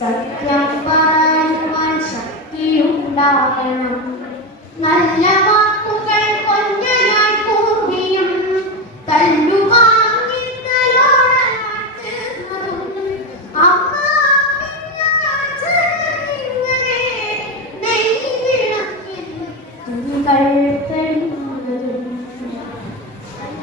സത്യം പറയാൻ ശക്തിയുണ്ടാകണം നല്ല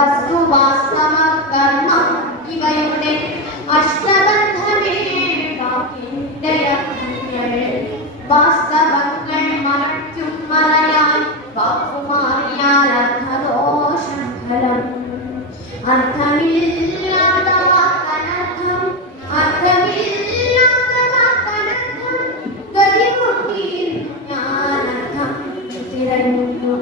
വസ്തുവാസ്തമകർമ്മ ഇവയുടെ അഷ്ടബന്ധമേണ്ടയജ്ഞങ്ങൾ വാസ്തവങ്ങൾ മറയ്ക്കും മറയാൻ വാക്കുമാറിയാൽ അർത്ഥദോഷം ഫലം അർത്ഥമില്ലാത്ത വാക്കനർത്ഥം അർത്ഥമില്ലാത്ത വാക്കനർത്ഥം ഗതി കൂട്ടിയിരുന്നു ഞാനർത്ഥം തിരഞ്ഞു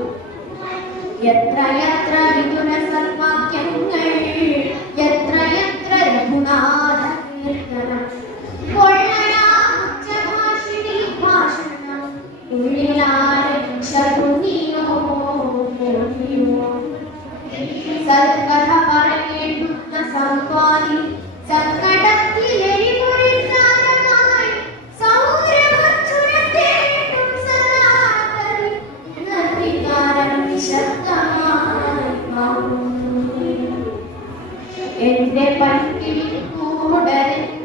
यत्र यत्र विदुरसत्वाक्यङ्गल् यत्र यत्र रघुनाथकीर्तनं कोळ्लनामुच्चभाषिणी भाषणं पुण्यारक्षकुणियो सर्वदा എന്റെ പട്ടി കൂടരെ